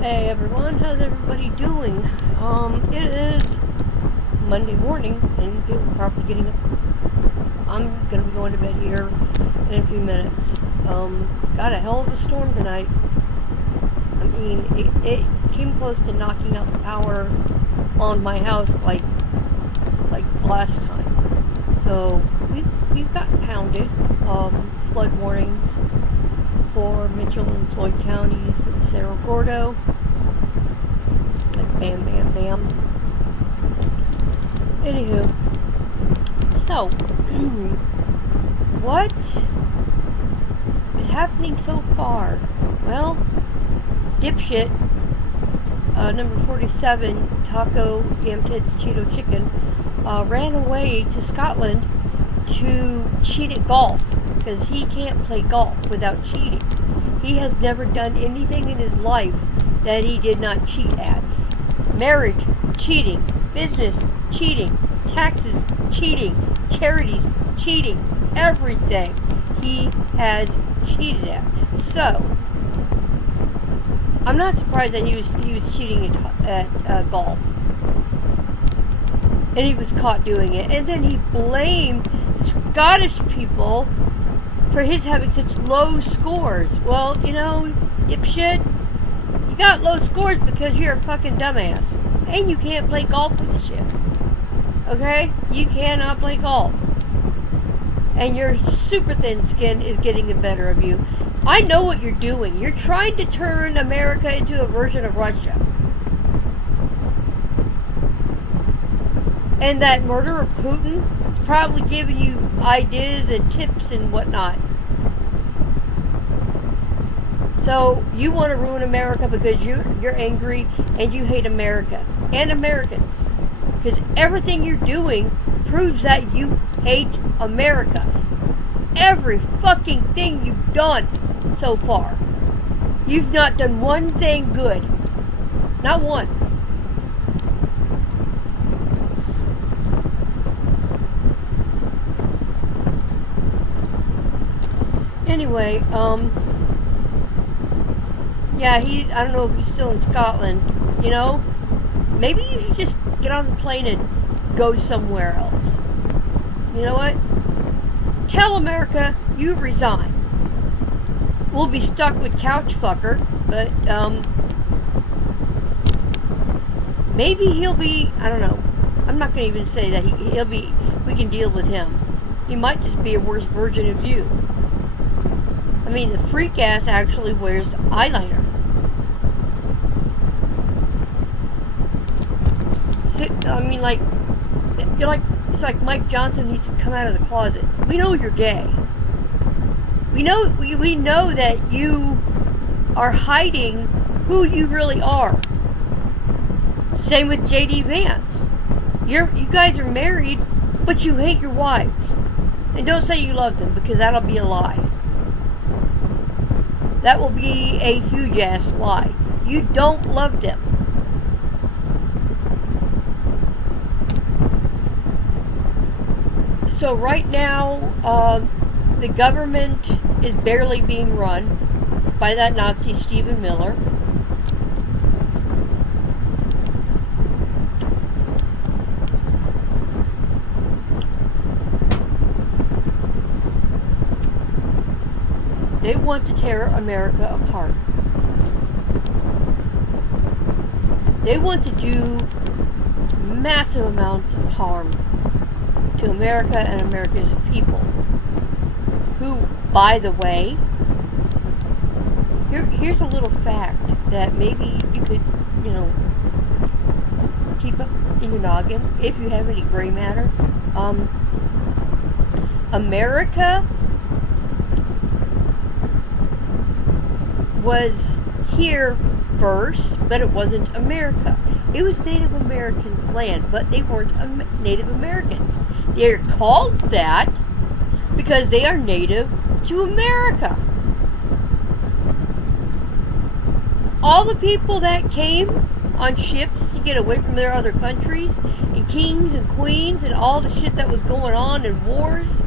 Hey everyone, how's everybody doing? It is Monday morning and people are probably getting up. I'm gonna be going to bed here in a few minutes. Got a hell of a storm tonight. I mean, it came close to knocking out the power on my house like last time. So we've gotten pounded. Flood warnings for Mitchell and Floyd counties, Cerro Gordo, like bam bam bam. Anywho, so what is happening so far? Well, dipshit, number 47, Taco Yam Tits Cheeto Chicken, ran away to Scotland to cheat at golf because he can't play golf without cheating. He has never done anything in his life that he did not cheat at. Marriage, cheating. Business, cheating. Taxes, cheating. Charities, cheating. Everything he has cheated at. So, I'm not surprised that he was cheating at golf. And he was caught doing it. And then he blamed Scottish people for his having such low scores. Well, you know, dipshit, you got low scores because you're a fucking dumbass. And you can't play golf with the shit. Okay? You cannot play golf. And your super thin skin is getting the better of you. I know what you're doing. You're trying to turn America into a version of Russia. And that murderer Putin is probably giving you ideas and tips and whatnot. So you want to ruin America because you're angry and you hate America and Americans. Because everything you're doing proves that you hate America. Every fucking thing you've done so far. You've not done one thing good. Not one. Anyway, yeah, I don't know if he's still in Scotland, you know? Maybe you should just get on the plane and go somewhere else. You know what? Tell America you resign. We'll be stuck with couch fucker, but, maybe he'll be, I don't know. I'm not going to even say that we can deal with him. He might just be a worse version of you. I mean, the freak ass actually wears eyeliner. I mean, it's like Mike Johnson needs to come out of the closet. We know you're gay. We know that you are hiding who you really are. Same with J.D. Vance. You guys are married, but you hate your wives. And don't say you love them, because that'll be a lie. That will be a huge ass lie. You don't love them. So right now, the government is barely being run by that Nazi Stephen Miller. They want to tear America apart. They want to do massive amounts of harm to America and America's people. Who, by the way, here's a little fact that maybe you could, you know, keep up in your noggin if you have any gray matter. America was here first, but it wasn't America. It was Native Americans' land, but they weren't Native Americans. They're called that because they are native to America. All the people that came on ships to get away from their other countries, and kings and queens and all the shit that was going on and wars,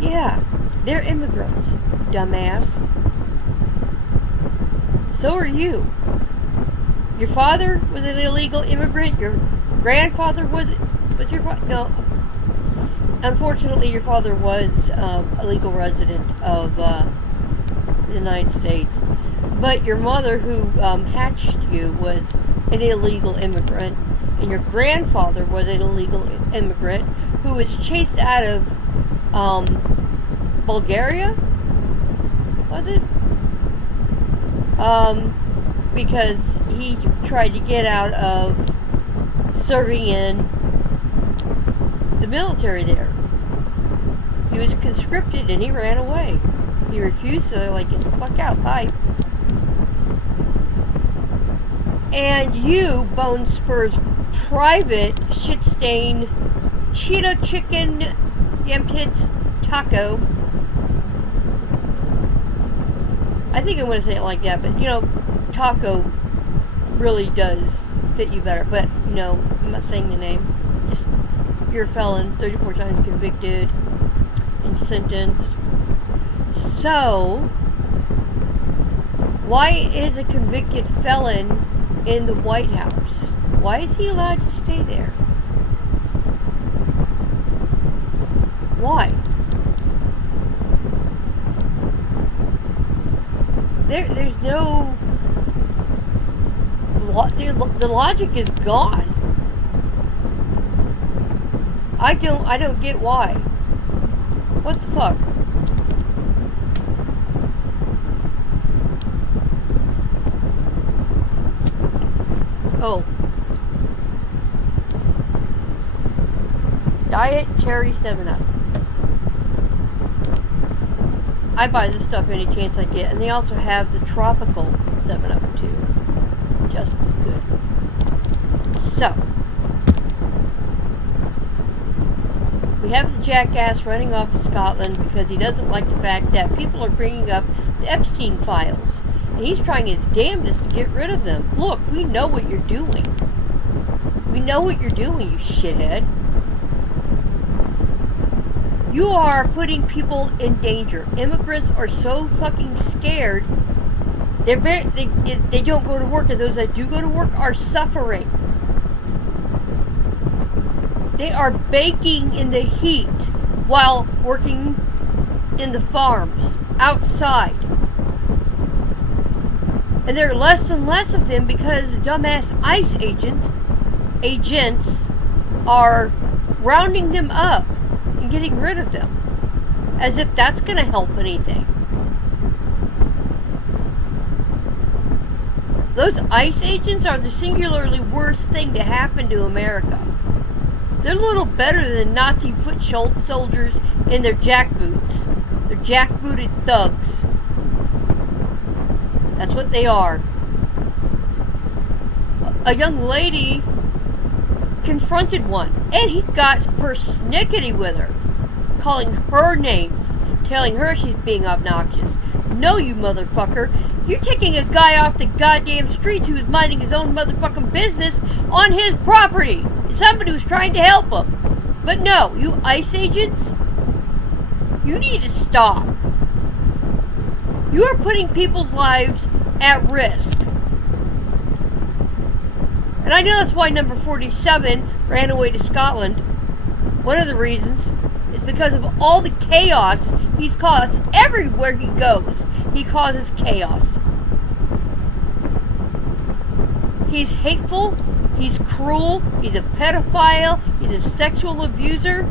yeah, they're immigrants, dumbass. So are you. Your father was an illegal immigrant. Your grandfather was your no. Unfortunately, your father was a legal resident of the United States. But your mother, who hatched you, was an illegal immigrant. And your grandfather was an illegal immigrant who was chased out of Bulgaria? Was it? Because he tried to get out of serving in the military there. He was conscripted and he ran away. He refused, so they're like, get the fuck out, bye. And you, Bone Spur's private shit-stained Cheeto chicken yam tits taco. I think I'm going to say it like that, but you know, taco really does fit you better. But no, I'm not saying the name. Just, you're a felon, 34 times convicted and sentenced. So, why is a convicted felon in the White House? Why is he allowed to stay there? Why? There's no... The logic is gone. I don't get why. What the fuck? Oh. Diet Cherry 7-Up. I buy this stuff any chance I get. And they also have the tropical 7-Up too. Just as good. So. We have the jackass running off to Scotland because he doesn't like the fact that people are bringing up the Epstein files. And he's trying his damnedest to get rid of them. Look, we know what you're doing. We know what you're doing, you shithead. You are putting people in danger. Immigrants are so fucking scared. They don't go to work, and those that do go to work are suffering. They are baking in the heat while working in the farms outside. And there are less and less of them because dumbass ICE agents are rounding them up and getting rid of them. As if that's going to help anything. Those ICE agents are the singularly worst thing to happen to America. They're a little better than Nazi foot soldiers in their jackboots. They're jackbooted thugs. That's what they are. A young lady confronted one, and he got persnickety with her, calling her names, telling her she's being obnoxious. No, you motherfucker. You're taking a guy off the goddamn streets who was minding his own motherfucking business on his property. Somebody was trying to help him. But no, you ICE agents, you need to stop. You are putting people's lives at risk. And I know that's why number 47 ran away to Scotland. One of the reasons is because of all the chaos he's caused. Everywhere he goes, he causes chaos. He's hateful. He's cruel. He's a pedophile. He's a sexual abuser.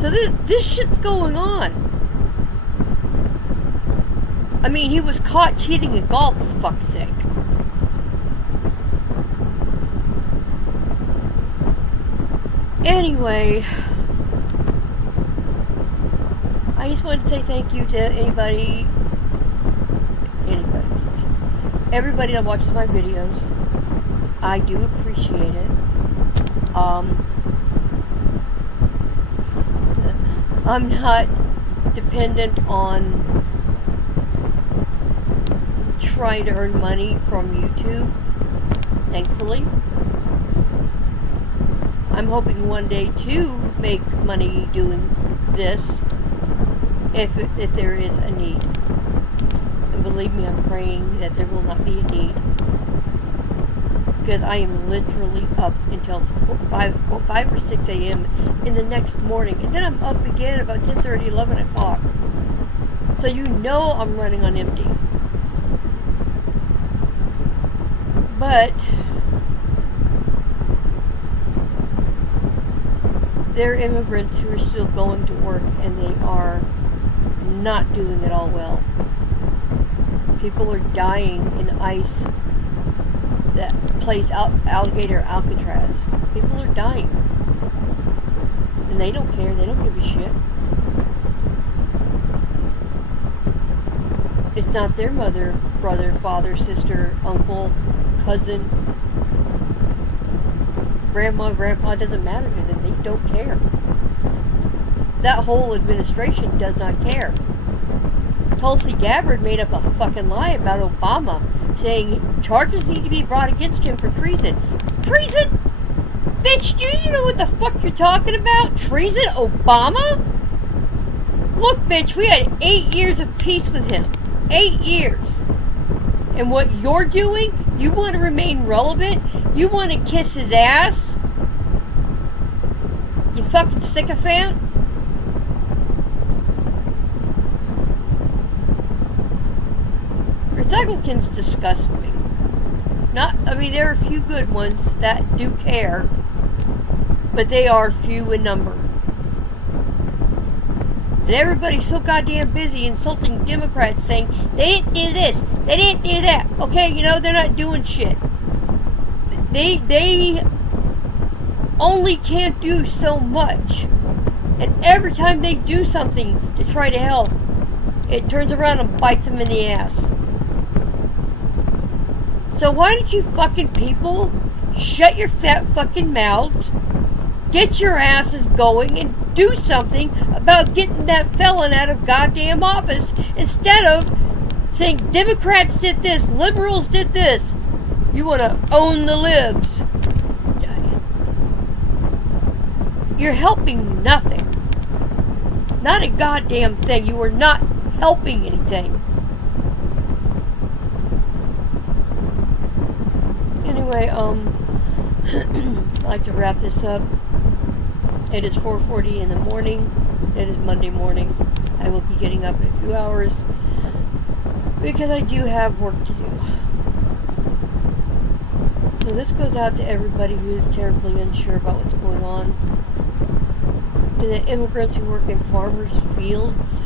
So this shit's going on. I mean, he was caught cheating at golf, for fuck's sake. Anyway, I just wanted to say thank you to everybody that watches my videos. I do appreciate it. I'm not dependent on trying to earn money from YouTube, thankfully. I'm hoping one day to make money doing this. if there is a need. And believe me, I'm praying that there will not be a need. Because I am literally up until 5 or 6 a.m. in the next morning. And then I'm up again about 10:30, 11 o'clock. So you know I'm running on empty. But there are immigrants who are still going to work, and they are not doing it all well. People are dying in ice that plays alligator Alcatraz. People are dying. And they don't care. They don't give a shit. It's not their mother, brother, father, sister, uncle, cousin, grandma, grandpa. It doesn't matter to them. They don't care. That whole administration does not care. Tulsi Gabbard made up a fucking lie about Obama, saying charges need to be brought against him for treason. Treason? Bitch, do you know what the fuck you're talking about? Treason? Obama? Look, bitch, we had 8 years of peace with him. 8 years. And what you're doing, you want to remain relevant? You want to kiss his ass? You fucking sycophant? Republicans disgust me. There are a few good ones that do care, but they are few in number. And everybody's so goddamn busy insulting Democrats, saying they didn't do this, they didn't do that. Okay, they're not doing shit. They only can't do so much. And every time they do something to try to help, it turns around and bites them in the ass. So why don't you fucking people shut your fat fucking mouths, get your asses going, and do something about getting that felon out of goddamn office, instead of saying Democrats did this, liberals did this. You want to own the libs. You're helping nothing. Not a goddamn thing. You are not helping anything. Anyway, I'd like to wrap this up. It is 4:40 in the morning. It is Monday morning. I will be getting up in a few hours because I do have work to do. So this goes out to everybody who is terribly unsure about what's going on. To the immigrants who work in farmers' fields,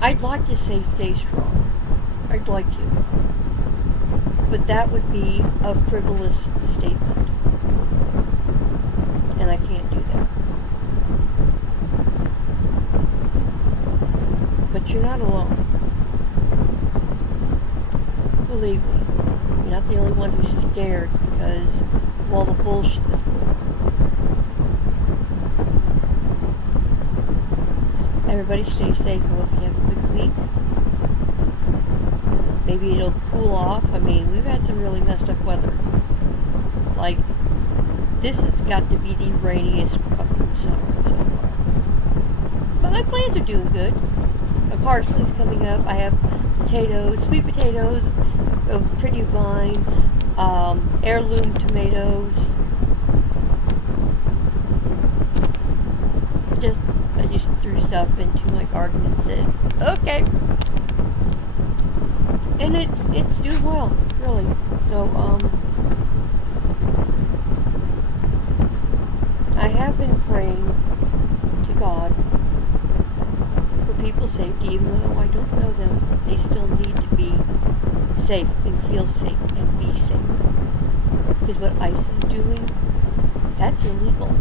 I'd like to say stay strong. I'd like to. But that would be a frivolous statement. And I can't do that. But you're not alone. Believe me, you're not the only one who's scared because of all the bullshit that's going on. Everybody stay safe. I hope you have a good week. Maybe it'll cool off. We've had some really messed up weather. Like, this has got to be the rainiest fucking summer so far. But my plants are doing good. My parsley's coming up. I have potatoes, sweet potatoes, a pretty vine, heirloom tomatoes. I just threw stuff into my garden and said, okay. And it's doing well, really. So, I have been praying to God for people's safety, even though I don't know them. They still need to be safe and feel safe and be safe. Because what ICE is doing, that's illegal.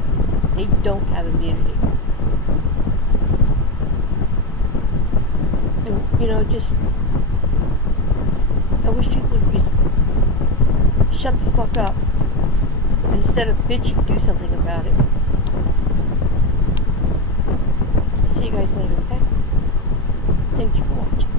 They don't have immunity. And, just, I wish people would just shut the fuck up. And instead of bitching, do something about it. See you guys later, okay? Thank you for watching.